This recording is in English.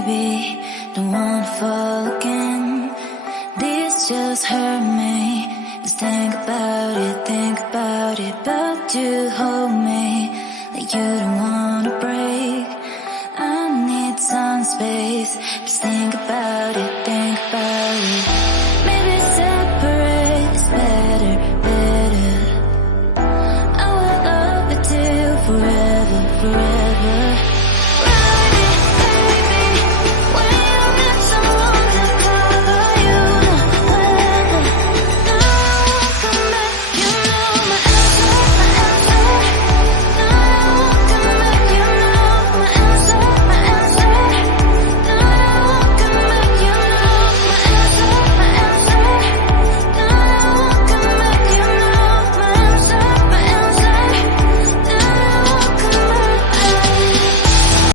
baby, don't wanna fall again. This just hurt me. Just think about it, but you hold me like you don't wanna break. I need some space, just think about